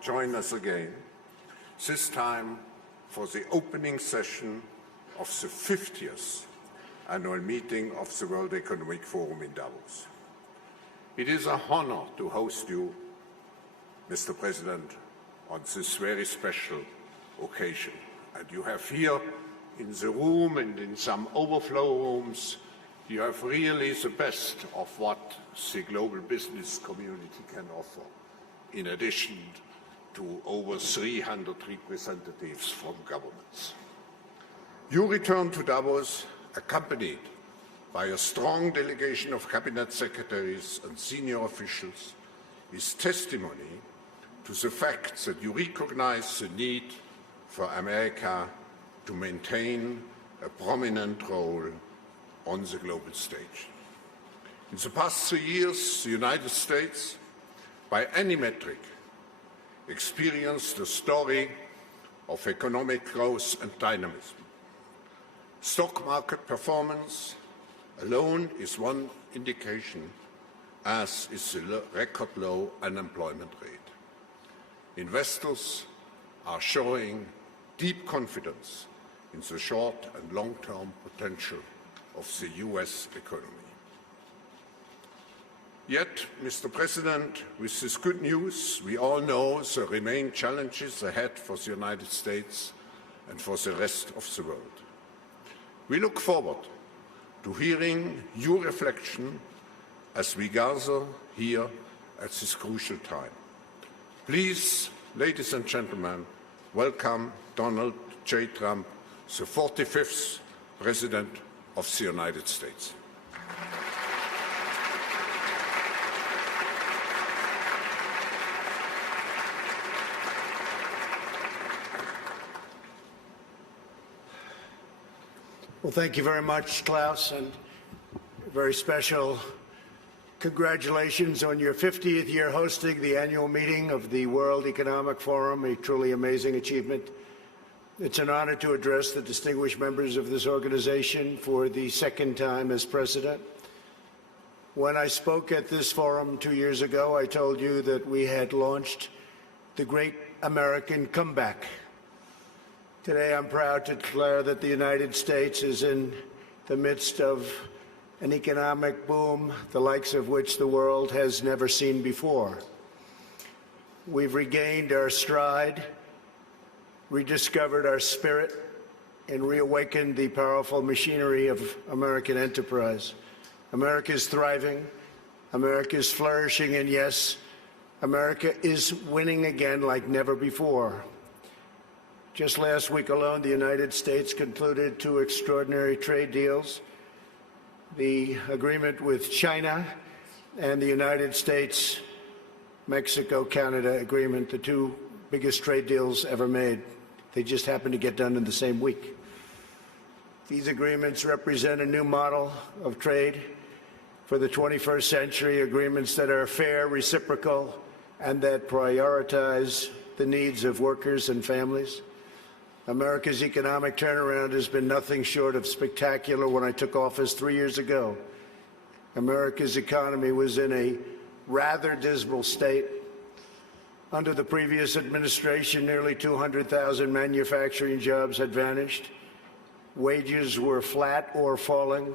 join us again, this time for the opening session of the 50th annual meeting of the World Economic Forum in Davos. It is an honor to host you, Mr. President, on this very special occasion. And you have here in the room and in some overflow rooms, you have really the best of what the global business community can offer, in addition to over 300 representatives from governments. You return to Davos accompanied by a strong delegation of cabinet secretaries and senior officials is testimony to the fact that you recognize the need for America to maintain a prominent role on the global stage. In the past 3 years, the United States, by any metric, experienced a story of economic growth and dynamism. Stock market performance alone is one indication, as is the record low unemployment rate. Investors are showing deep confidence in the short and long-term potential of the US economy. Yet, Mr. President, with this good news, we all know there remain challenges ahead for the United States and for the rest of the world. We look forward to hearing your reflection as we gather here at this crucial time. Please, ladies and gentlemen, welcome Donald J. Trump, the 45th President of the United States. Well, thank you very much, Klaus, and a very special congratulations on your 50th year hosting the annual meeting of the World Economic Forum, a truly amazing achievement. It's an honor to address the distinguished members of this organization for the second time as president. When I spoke at this forum 2 years ago, I told you that we had launched the Great American Comeback. Today, I'm proud to declare that the United States is in the midst of an economic boom, the likes of which the world has never seen before. We've regained our stride, rediscovered our spirit, and reawakened the powerful machinery of American enterprise. America is thriving, America is flourishing, and yes, America is winning again like never before. Just last week alone, the United States concluded 2 extraordinary trade deals, the agreement with China and the United States-Mexico-Canada agreement, the 2 biggest trade deals ever made. They just happened to get done in the same week. These agreements represent a new model of trade for the 21st century, agreements that are fair, reciprocal, and that prioritize the needs of workers and families. America's economic turnaround has been nothing short of spectacular. When I took office 3 years ago, America's economy was in a rather dismal state. Under the previous administration, nearly 200,000 manufacturing jobs had vanished. Wages were flat or falling.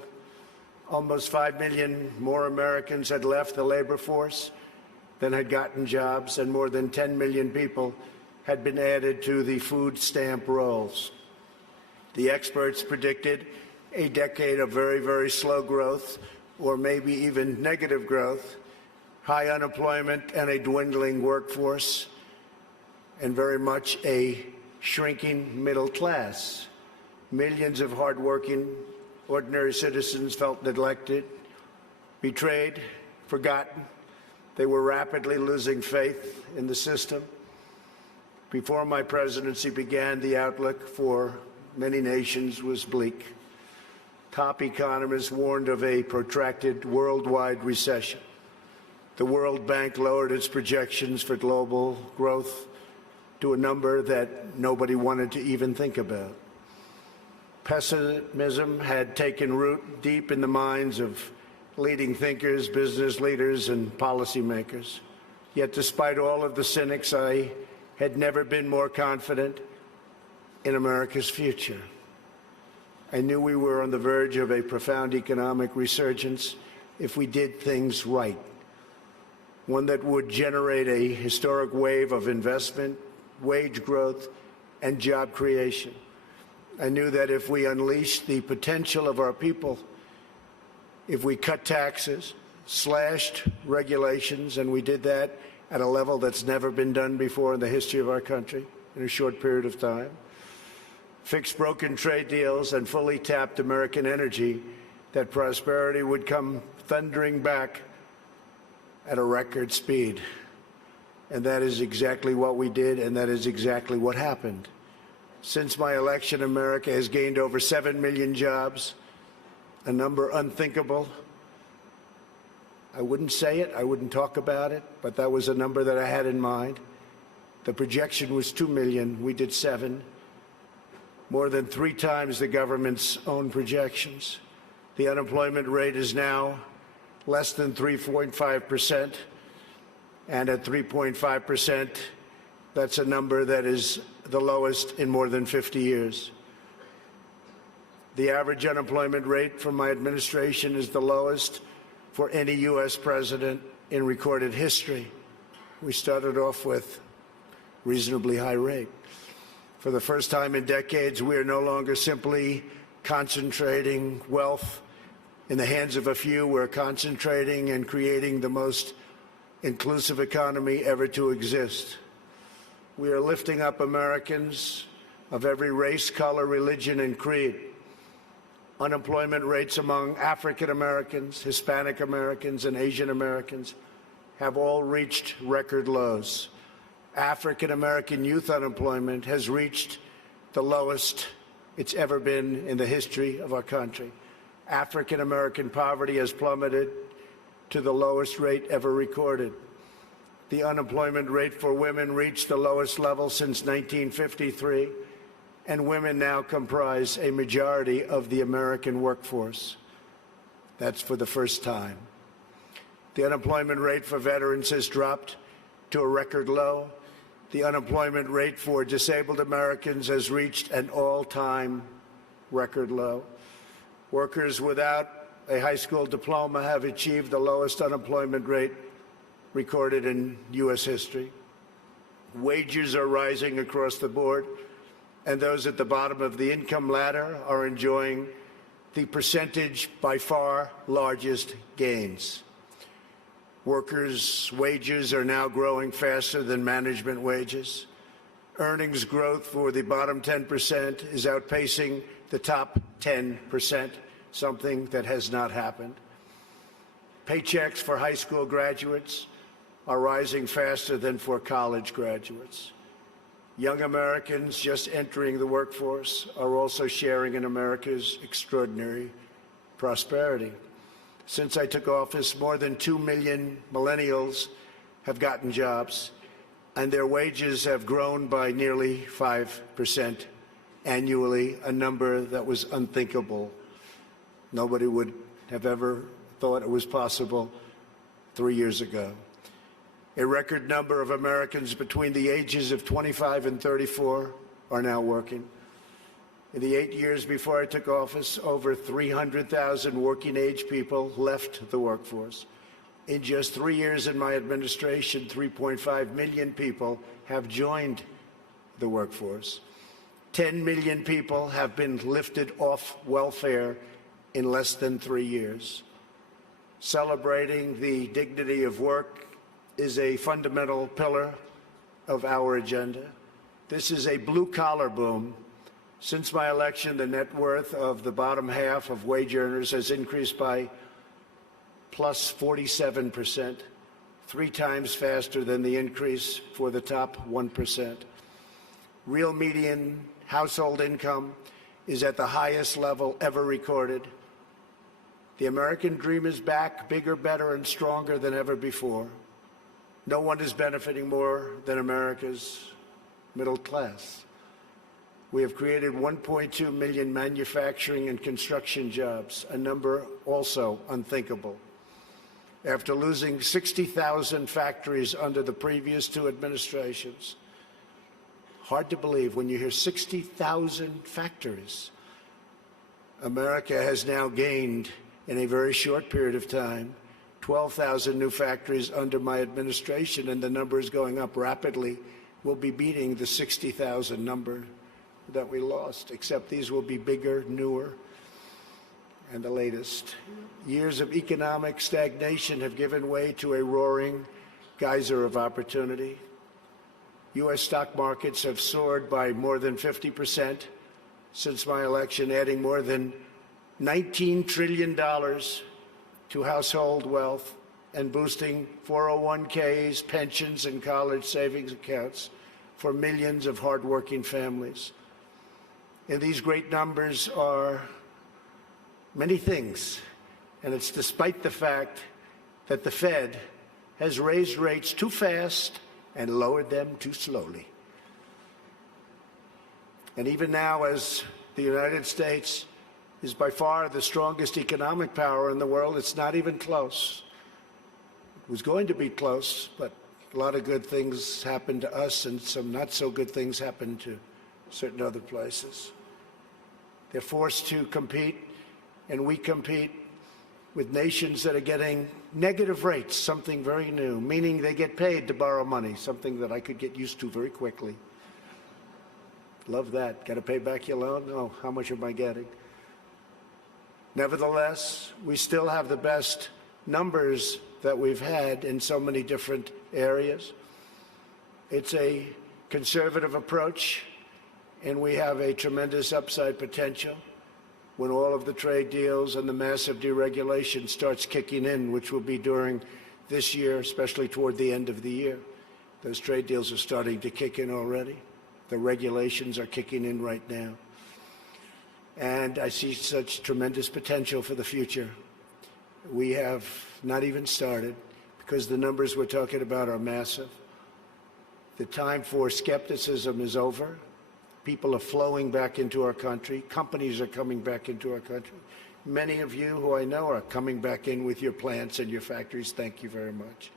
Almost 5 million more Americans had left the labor force than had gotten jobs, and more than 10 million people had been added to the food stamp rolls. The experts predicted a decade of very, very slow growth, or maybe even negative growth, high unemployment and a dwindling workforce, and very much a shrinking middle class. Millions of hardworking, ordinary citizens felt neglected, betrayed, forgotten. They were rapidly losing faith in the system. Before my presidency began, the outlook for many nations was bleak. Top economists warned of a protracted worldwide recession. The World Bank lowered its projections for global growth to a number that nobody wanted to even think about. Pessimism had taken root deep in the minds of leading thinkers, business leaders, and policymakers. Yet despite all of the cynics, I had never been more confident in America's future. I knew we were on the verge of a profound economic resurgence if we did things right, one that would generate a historic wave of investment, wage growth, and job creation. I knew that if we unleashed the potential of our people, if we cut taxes, slashed regulations, and we did that at a level that's never been done before in the history of our country in a short period of time, fixed broken trade deals, and fully tapped American energy, that prosperity would come thundering back at a record speed. And that is exactly what we did, and that is exactly what happened. Since my election, America has gained over 7 million jobs, a number unthinkable. I wouldn't say it, I wouldn't talk about it, but that was a number that I had in mind. The projection was 2 million, we did 7, more than 3 times the government's own projections. The unemployment rate is now less than 3.5%, and at 3.5%, that's a number that is the lowest in more than 50 years. The average unemployment rate from my administration is the lowest for any U.S. president in recorded history. We started off with reasonably high rate. For the first time in decades, we are no longer simply concentrating wealth in the hands of a few. We're concentrating and creating the most inclusive economy ever to exist. We are lifting up Americans of every race, color, religion, and creed. Unemployment rates among African Americans, Hispanic Americans, and Asian Americans have all reached record lows. African American youth unemployment has reached the lowest it's ever been in the history of our country. African American poverty has plummeted to the lowest rate ever recorded. The unemployment rate for women reached the lowest level since 1953. And women now comprise a majority of the American workforce. That's for the first time. The unemployment rate for veterans has dropped to a record low. The unemployment rate for disabled Americans has reached an all-time record low. Workers without a high school diploma have achieved the lowest unemployment rate recorded in U.S. history. Wages are rising across the board, and those at the bottom of the income ladder are enjoying the percentage by far largest gains. Workers' wages are now growing faster than management wages. Earnings growth for the bottom 10% is outpacing the top 10%, something that has not happened. Paychecks for high school graduates are rising faster than for college graduates. Young Americans just entering the workforce are also sharing in America's extraordinary prosperity. Since I took office, more than 2 million millennials have gotten jobs, and their wages have grown by nearly 5% annually, a number that was unthinkable. Nobody would have ever thought it was possible 3 years ago. A record number of Americans between the ages of 25 and 34 are now working. In the 8 years before I took office, over 300,000 working-age people left the workforce. In just 3 years in my administration, 3.5 million people have joined the workforce. 10 million people have been lifted off welfare in less than 3 years. Celebrating the dignity of work is a fundamental pillar of our agenda. This is a blue-collar boom. Since my election, the net worth of the bottom half of wage earners has increased by plus 47%, 3 times faster than the increase for the top 1%. Real median household income is at the highest level ever recorded. The American dream is back, bigger, better, and stronger than ever before. No one is benefiting more than America's middle class. We have created 1.2 million manufacturing and construction jobs, a number also unthinkable. after losing 60,000 factories under the previous two administrations. Hard to believe when you hear 60,000 factories. America has now gained, in a very short period of time, 12,000 new factories under my administration, and the number is going up rapidly. We'll be beating the 60,000 number that we lost, except these will be bigger, newer, and the latest. Years of economic stagnation have given way to a roaring geyser of opportunity. U.S. stock markets have soared by more than 50% since my election, adding more than $19 trillion to household wealth and boosting 401ks, pensions, and college savings accounts for millions of hardworking families. And these great numbers are many things, and it's despite the fact that the Fed has raised rates too fast and lowered them too slowly. And even now, as the United States is by far the strongest economic power in the world, it's not even close. It was going to be close, but a lot of good things happened to us and some not so good things happened to certain other places. They're forced to compete, and we compete with nations that are getting negative rates, something very new, meaning they get paid to borrow money, something that I could get used to very quickly. Love that. Got to pay back your loan? Oh, how much am I getting? Nevertheless, we still have the best numbers that we've had in so many different areas. It's a conservative approach, and we have a tremendous upside potential when all of the trade deals and the massive deregulation starts kicking in, which will be during this year, especially toward the end of the year. Those trade deals are starting to kick in already. The regulations are kicking in right now. And I see such tremendous potential for the future. We have not even started because the numbers we're talking about are massive. The time for skepticism is over. People are flowing back into our country. Companies are coming back into our country. Many of you who I know are coming back in with your plants and your factories. Thank you very much.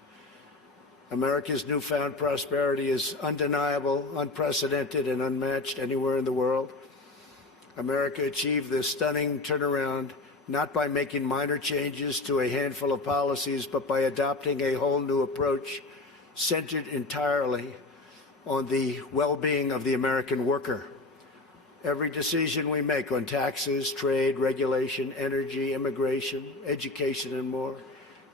America's newfound prosperity is undeniable, unprecedented, and unmatched anywhere in the world. America achieved this stunning turnaround not by making minor changes to a handful of policies, but by adopting a whole new approach centered entirely on the well-being of the American worker. Every decision we make on taxes, trade, regulation, energy, immigration, education, and more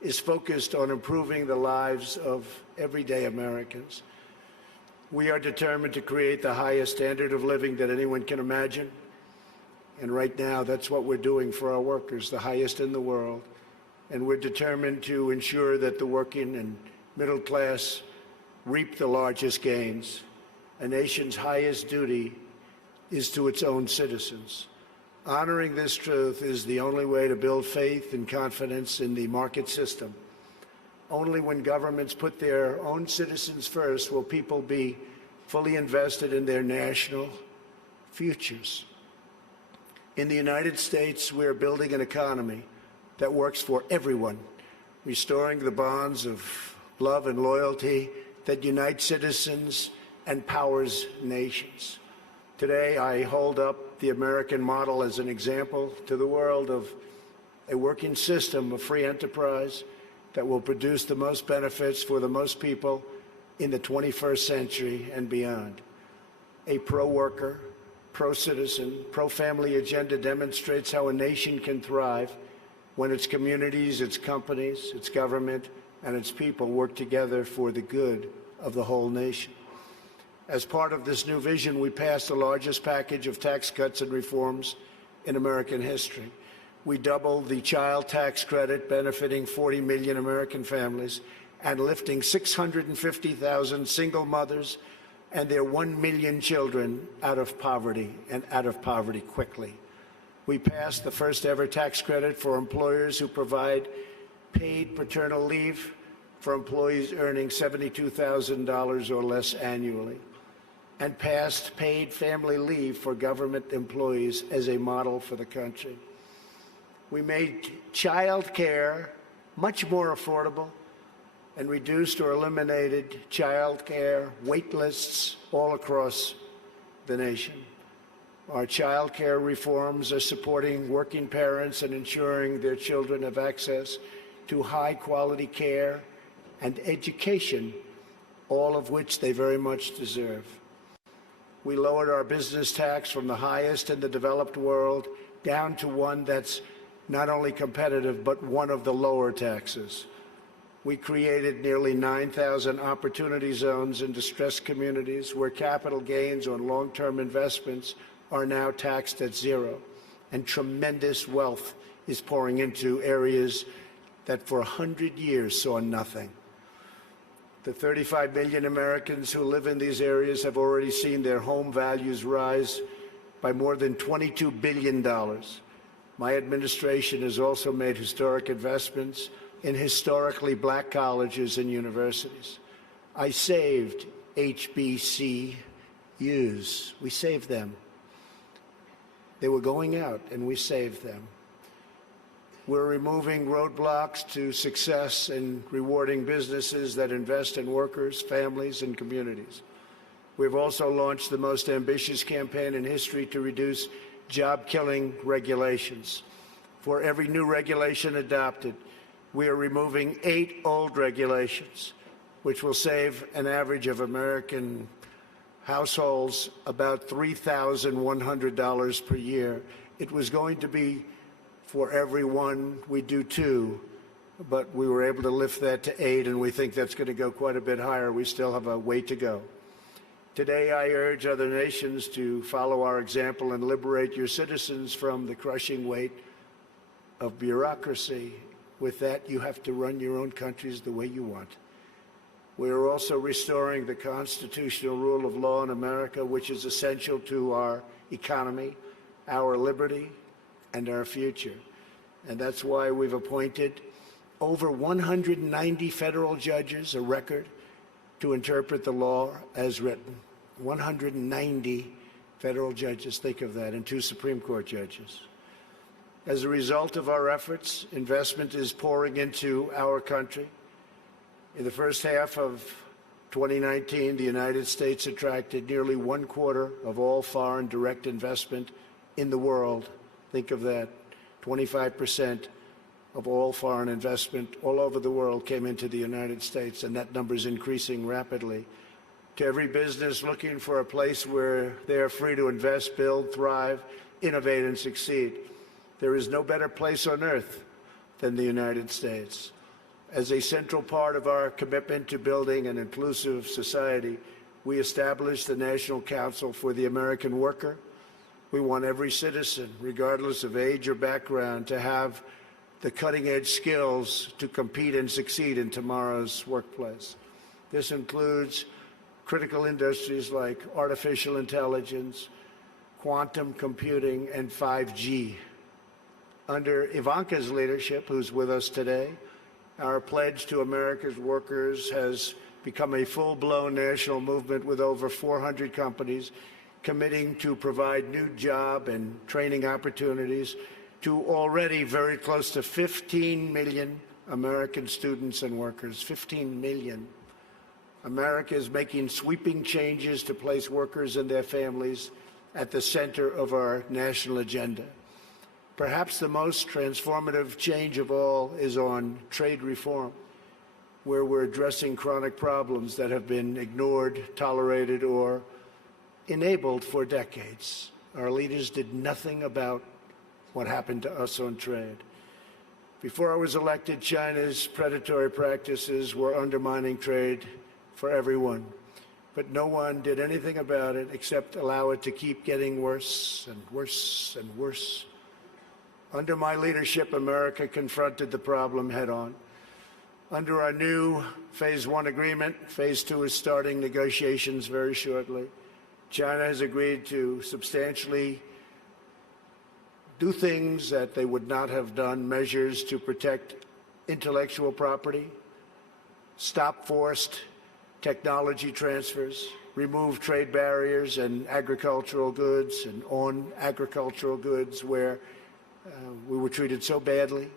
is focused on improving the lives of everyday Americans. We are determined to create the highest standard of living that anyone can imagine. And right now, that's what we're doing for our workers, the highest in the world. And we're determined to ensure that the working and middle class reap the largest gains. A nation's highest duty is to its own citizens. Honoring this truth is the only way to build faith and confidence in the market system. Only when governments put their own citizens first will people be fully invested in their national futures. In the United States, we're building an economy that works for everyone, restoring the bonds of love and loyalty that unite citizens and powers nations. Today, I hold up the American model as an example to the world of a working system of free enterprise that will produce the most benefits for the most people in the 21st century and beyond. A pro-worker, pro-citizen, pro-family agenda demonstrates how a nation can thrive when its communities, its companies, its government, and its people work together for the good of the whole nation. As part of this new vision, we passed the largest package of tax cuts and reforms in American history. We doubled the child tax credit, benefiting 40 million American families and lifting 650,000 single mothers and their 1 million children out of poverty, and out of poverty quickly. We passed the first ever tax credit for employers who provide paid paternal leave for employees earning $72,000 or less annually, and passed paid family leave for government employees as a model for the country. We made child care much more affordable, and reduced or eliminated child care wait lists all across the nation. Our child care reforms are supporting working parents and ensuring their children have access to high-quality care and education, all of which they very much deserve. We lowered our business tax from the highest in the developed world down to one that's not only competitive, but one of the lower taxes. We created nearly 9,000 opportunity zones in distressed communities where capital gains on long-term investments are now taxed at zero, and tremendous wealth is pouring into areas that for 100 years saw nothing. The 35 million Americans who live in these areas have already seen their home values rise by more than $22 billion. My administration has also made historic investments in historically black colleges and universities. I saved HBCUs. We saved them. They were going out, and we saved them. We're removing roadblocks to success and rewarding businesses that invest in workers, families, and communities. We've also launched the most ambitious campaign in history to reduce job-killing regulations. For every new regulation adopted, we are removing 8 old regulations, which will save an average of American households about $3,100 per year. It was going to be for every one, we do 2, but we were able to lift that to 8, and we think that's going to go quite a bit higher. We still have a way to go. Today, I urge other nations to follow our example and liberate your citizens from the crushing weight of bureaucracy. With that, you have to run your own countries the way you want. We are also restoring the constitutional rule of law in America, which is essential to our economy, our liberty, and our future. And that's why we've appointed over 190 federal judges, a record, to interpret the law as written. 190 federal judges, think of that, and 2 Supreme Court judges. As a result of our efforts, investment is pouring into our country. In the first half of 2019, the United States attracted nearly 1/4 of all foreign direct investment in the world. Think of that. 25% of all foreign investment all over the world came into the United States, and that number is increasing rapidly. To every business looking for a place where they are free to invest, build, thrive, innovate, and succeed, there is no better place on earth than the United States. As a central part of our commitment to building an inclusive society, we established the National Council for the American Worker. We want every citizen, regardless of age or background, to have the cutting-edge skills to compete and succeed in tomorrow's workplace. This includes critical industries like artificial intelligence, quantum computing, and 5G. Under Ivanka's leadership, who's with us today, our pledge to America's workers has become a full-blown national movement with over 400 companies committing to provide new job and training opportunities to already very close to 15 million American students and workers. 15 million. America is making sweeping changes to place workers and their families at the center of our national agenda. Perhaps the most transformative change of all is on trade reform, where we're addressing chronic problems that have been ignored, tolerated, or enabled for decades. Our leaders did nothing about what happened to us on trade. Before I was elected, China's predatory practices were undermining trade for everyone, but no one did anything about it except allow it to keep getting worse and worse and worse. Under my leadership, America confronted the problem head-on. Under our new Phase 1 agreement, Phase 2 is starting negotiations very shortly. China has agreed to substantially do things that they would not have done, measures to protect intellectual property, stop forced technology transfers, remove trade barriers and agricultural goods and on agricultural goods where we were treated so badly,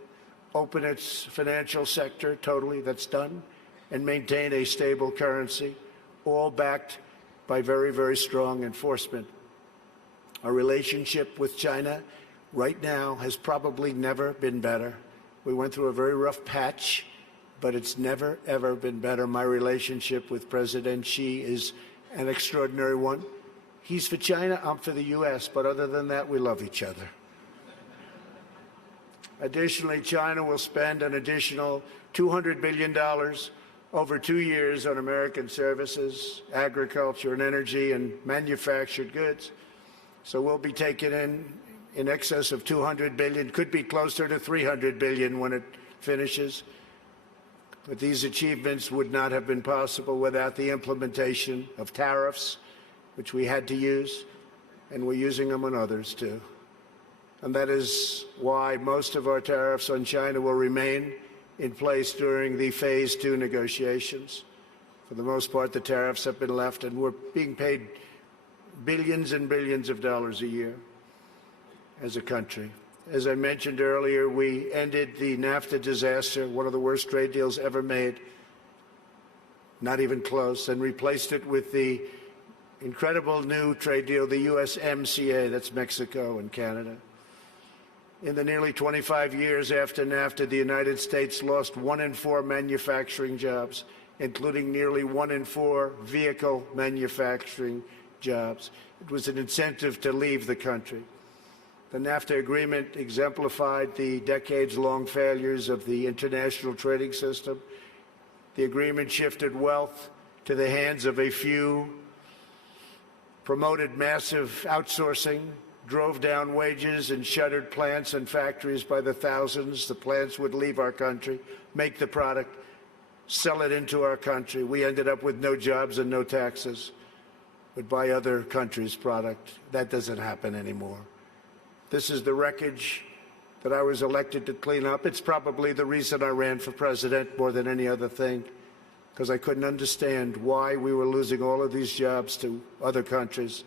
open its financial sector totally, that's done, and maintain a stable currency, all backed by very, very strong enforcement. Our relationship with China right now has probably never been better. We went through a very rough patch, but it's never, ever been better. My relationship with President Xi is an extraordinary one. He's for China, I'm for the U.S., but other than that, we love each other. Additionally, China will spend an additional $200 billion over 2 years on American services, agriculture and energy, and manufactured goods. So we'll be taking in excess of $200 billion, could be closer to $300 billion when it finishes. But these achievements would not have been possible without the implementation of tariffs, which we had to use, and we're using them on others too. And that is why most of our tariffs on China will remain in place during the Phase 2 negotiations. For the most part, the tariffs have been left, and we're being paid billions and billions of dollars a year as a country. As I mentioned earlier, we ended the NAFTA disaster, one of the worst trade deals ever made, not even close, and replaced it with the incredible new trade deal, the USMCA, that's Mexico and Canada. In the nearly 25 years after NAFTA, the United States lost 1 in 4 manufacturing jobs, including nearly 1 in 4 vehicle manufacturing jobs. It was an incentive to leave the country. The NAFTA agreement exemplified the decades-long failures of the international trading system. The agreement shifted wealth to the hands of a few, promoted massive outsourcing, drove down wages, and shuttered plants and factories by the thousands. The plants would leave our country, make the product, sell it into our country. We ended up with no jobs and no taxes, would buy other countries' product. That doesn't happen anymore. This is the wreckage that I was elected to clean up. It's probably the reason I ran for president more than any other thing, because I couldn't understand why we were losing all of these jobs to other countries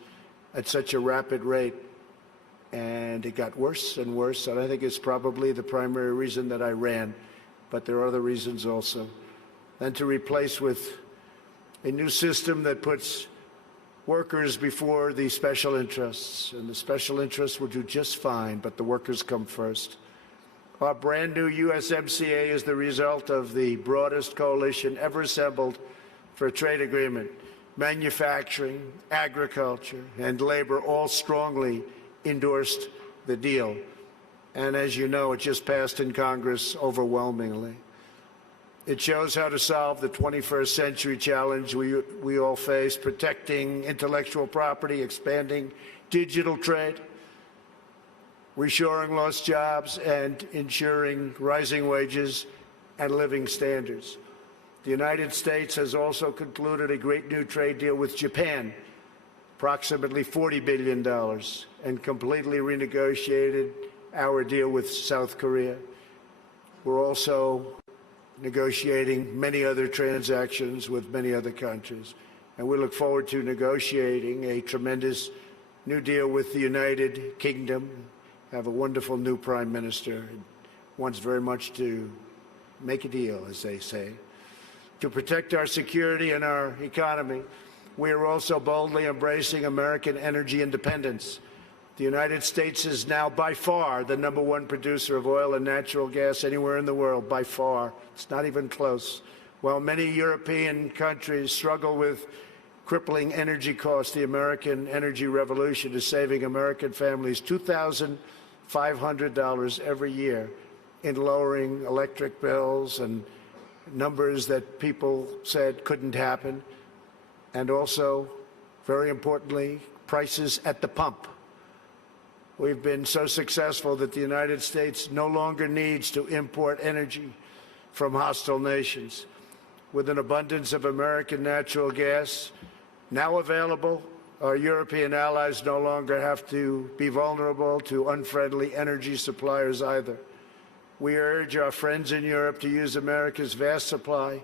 at such a rapid rate. And it got worse and worse, and I think it's probably the primary reason that I ran, but there are other reasons also. And to replace with a new system that puts workers before the special interests, and the special interests will do just fine, but the workers come first. Our brand new USMCA is the result of the broadest coalition ever assembled for a trade agreement. Manufacturing, agriculture, and labor all strongly endorsed the deal. And as you know, it just passed in Congress overwhelmingly. It shows how to solve the 21st century challenge we all face, protecting intellectual property, expanding digital trade, reshoring lost jobs, and ensuring rising wages and living standards. The United States has also concluded a great new trade deal with Japan, approximately $40 billion, and completely renegotiated our deal with South Korea. We're also negotiating many other transactions with many other countries, and we look forward to negotiating a tremendous new deal with the United Kingdom. Have a wonderful new Prime Minister and wants very much to make a deal, as they say. To protect our security and our economy, we are also boldly embracing American energy independence. The United States is now by far the #1 producer of oil and natural gas anywhere in the world, by far. It's not even close. While many European countries struggle with crippling energy costs, the American energy revolution is saving American families $2,500 every year in lowering electric bills, and numbers that people said couldn't happen. And also, very importantly, prices at the pump. We've been so successful that the United States no longer needs to import energy from hostile nations. With an abundance of American natural gas now available, our European allies no longer have to be vulnerable to unfriendly energy suppliers either. We urge our friends in Europe to use America's vast supply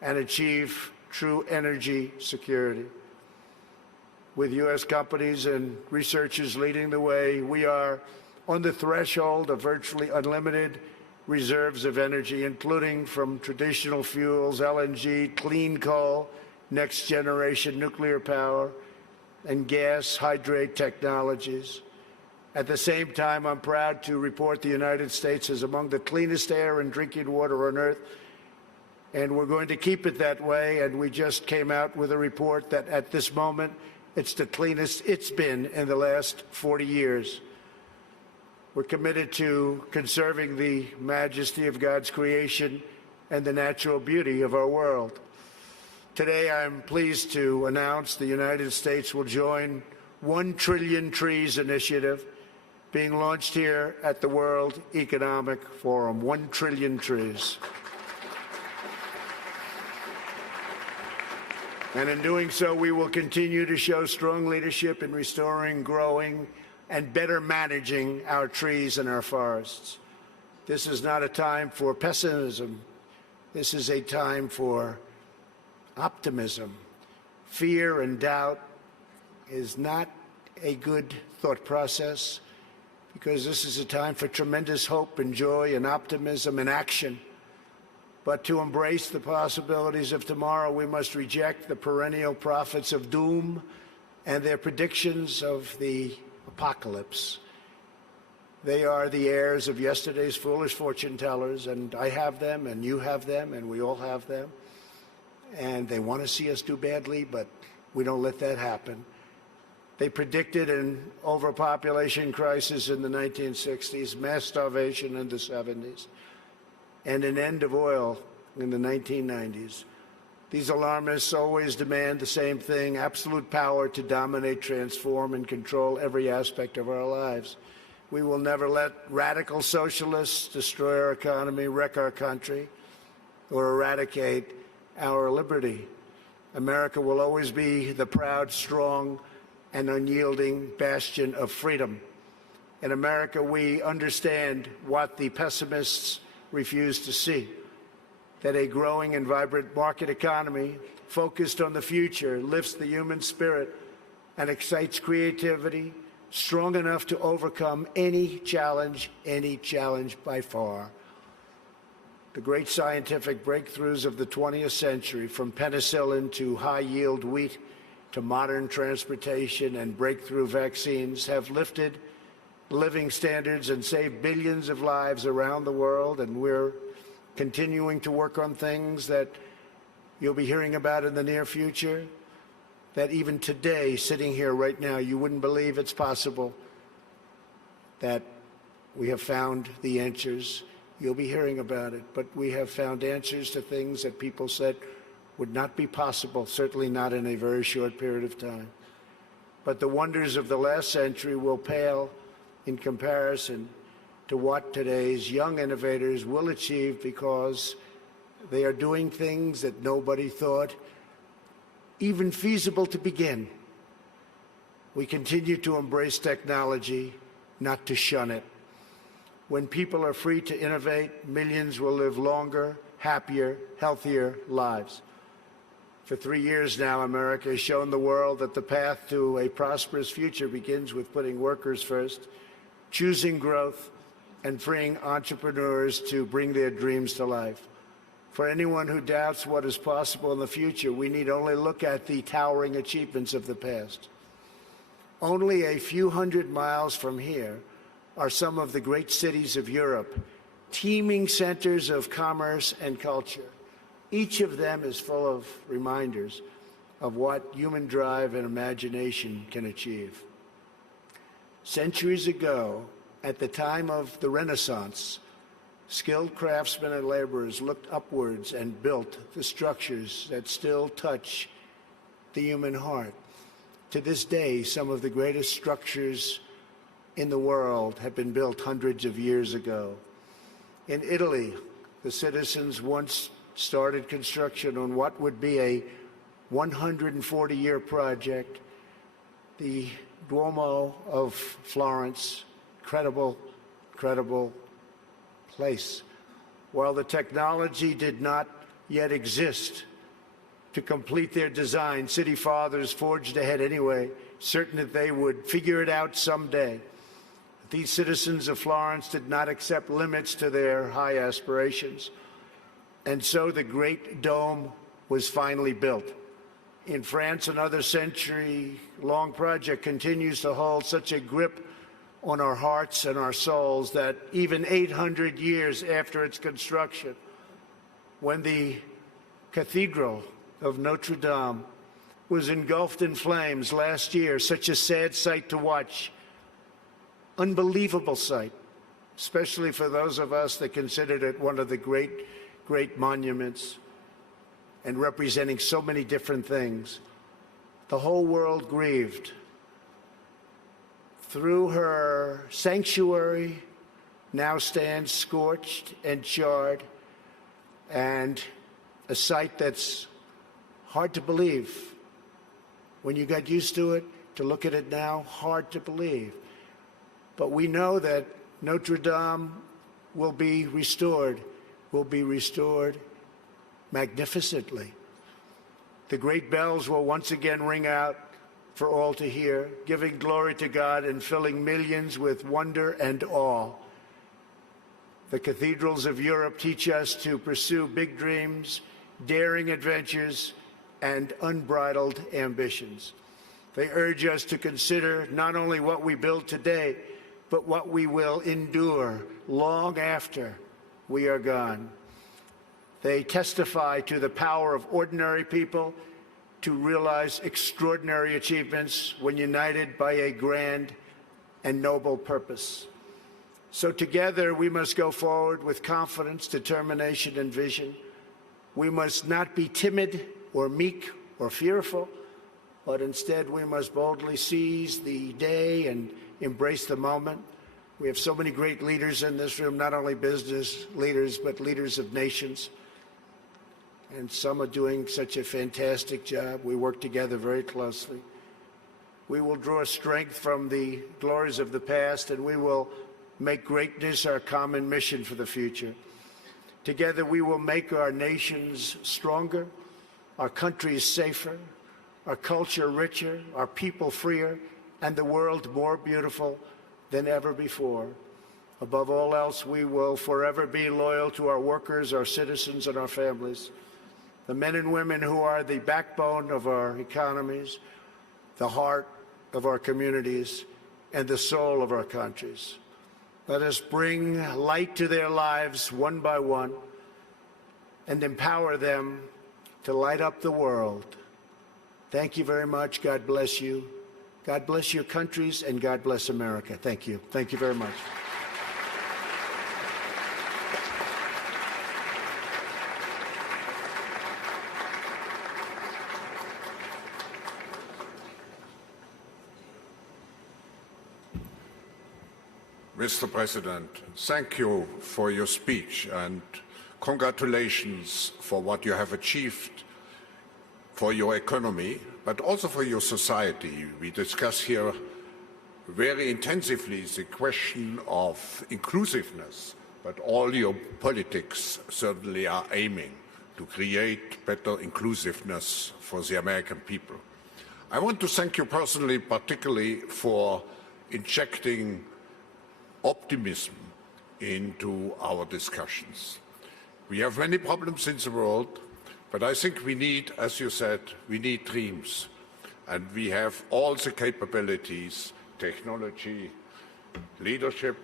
and achieve true energy security. With U.S. companies and researchers leading the way, we are on the threshold of virtually unlimited reserves of energy, including from traditional fuels, LNG, clean coal, next-generation nuclear power, and gas hydrate technologies. At the same time, I'm proud to report the United States is among the cleanest air and drinking water on Earth, and we're going to keep it that way. And we just came out with a report that at this moment, it's the cleanest it's been in the last 40 years. We're committed to conserving the majesty of God's creation and the natural beauty of our world. Today, I'm pleased to announce the United States will join 1 Trillion Trees initiative being launched here at the World Economic Forum. 1 trillion trees. And in doing so, we will continue to show strong leadership in restoring, growing, and better managing our trees and our forests. This is not a time for pessimism. This is a time for optimism. Fear and doubt is not a good thought process, because this is a time for tremendous hope and joy and optimism and action. But to embrace the possibilities of tomorrow, we must reject the perennial prophets of doom and their predictions of the apocalypse. They are the heirs of yesterday's foolish fortune tellers, and I have them, and you have them, and we all have them. And they want to see us do badly, but we don't let that happen. They predicted an overpopulation crisis in the 1960s, mass starvation in the 70s, and an end of oil in the 1990s. These alarmists always demand the same thing: absolute power to dominate, transform, and control every aspect of our lives. We will never let radical socialists destroy our economy, wreck our country, or eradicate our liberty. America will always be the proud, strong, and unyielding bastion of freedom. In America, we understand what the pessimists refuse to see: that a growing and vibrant market economy focused on the future lifts the human spirit and excites creativity strong enough to overcome any challenge by far. The great scientific breakthroughs of the 20th century, from penicillin to high-yield wheat to modern transportation and breakthrough vaccines, have lifted living standards and saved billions of lives around the world, and we're continuing to work on things that you'll be hearing about in the near future, that even today, sitting here right now, you wouldn't believe it's possible, that we have found the answers. You'll be hearing about it, but we have found answers to things that people said would not be possible, certainly not in a very short period of time. But the wonders of the last century will pale in comparison to what today's young innovators will achieve, because they are doing things that nobody thought even feasible to begin. We continue to embrace technology, not to shun it. When people are free to innovate, millions will live longer, happier, healthier lives. For 3 years now, America has shown the world that the path to a prosperous future begins with putting workers first, choosing growth, and freeing entrepreneurs to bring their dreams to life. For anyone who doubts what is possible in the future, we need only look at the towering achievements of the past. Only a few hundred miles from here are some of the great cities of Europe, teeming centers of commerce and culture. Each of them is full of reminders of what human drive and imagination can achieve. Centuries ago, at the time of the Renaissance, skilled craftsmen and laborers looked upwards and built the structures that still touch the human heart. To this day, some of the greatest structures in the world have been built hundreds of years ago. In Italy, the citizens once started construction on what would be a 140-year project, the Duomo of Florence. Incredible place. While the technology did not yet exist to complete their design, city fathers forged ahead anyway, certain that they would figure it out someday. These citizens of Florence did not accept limits to their high aspirations. And so the Great Dome was finally built. In France, another century-long project continues to hold such a grip on our hearts and our souls that even 800 years after its construction, when the Cathedral of Notre Dame was engulfed in flames last year, such a sad sight to watch, unbelievable sight, especially for those of us that considered it one of the great monuments and representing so many different things. The whole world grieved. Through her sanctuary now stands scorched and charred, and a sight that's hard to believe. When you got used to it, to look at it now, hard to believe. But we know that Notre Dame will be restored magnificently. The great bells will once again ring out for all to hear, giving glory to God and filling millions with wonder and awe. The cathedrals of Europe teach us to pursue big dreams, daring adventures, and unbridled ambitions. They urge us to consider not only what we build today, but what we will endure long after we are gone. They testify to the power of ordinary people to realize extraordinary achievements when united by a grand and noble purpose. So together we must go forward with confidence, determination, and vision. We must not be timid or meek or fearful, but instead we must boldly seize the day and embrace the moment. We have so many great leaders in this room, not only business leaders, but leaders of nations. And some are doing such a fantastic job. We work together very closely. We will draw strength from the glories of the past, and we will make greatness our common mission for the future. Together we will make our nations stronger, our countries safer, our culture richer, our people freer, and the world more beautiful than ever before. Above all else, we will forever be loyal to our workers, our citizens, and our families, the men and women who are the backbone of our economies, the heart of our communities, and the soul of our countries. Let us bring light to their lives one by one and empower them to light up the world. Thank you very much. God bless you. God bless your countries, and God bless America. Thank you. Thank you very much. Mr. President, thank you for your speech and congratulations for what you have achieved for your economy, but also for your society. We discuss here very intensively the question of inclusiveness, but all your politics certainly are aiming to create better inclusiveness for the American people. I want to thank you personally, particularly for injecting optimism into our discussions. We have many problems in the world, but I think we need, as you said, we need dreams. And we have all the capabilities, technology, leadership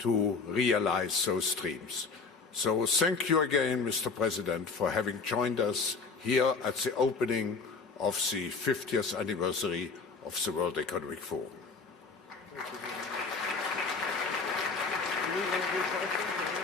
to realize those dreams. So thank you again, Mr. President, for having joined us here at the opening of the 50th anniversary of the World Economic Forum. Thank you.